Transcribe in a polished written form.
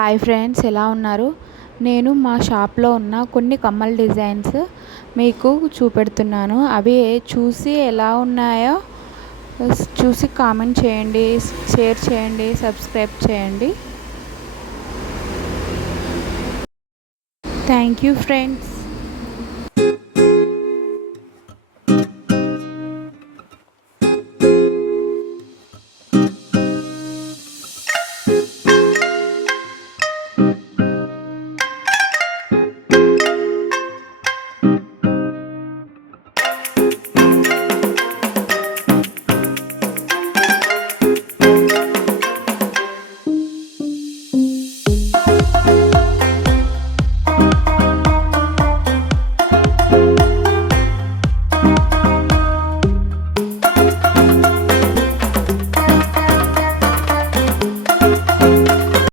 Hi friends, ఎలా ఉన్నారు? నేను మా షాప్లో ఉన్న కొన్ని కమ్మల డిజైన్స్ మీకు చూపెడుతున్నాను. అవి చూసి ఎలా ఉన్నాయో చూసి కామెంట్ చేయండి, షేర్ చేయండి, సబ్స్క్రైబ్ చేయండి. Thank you friends.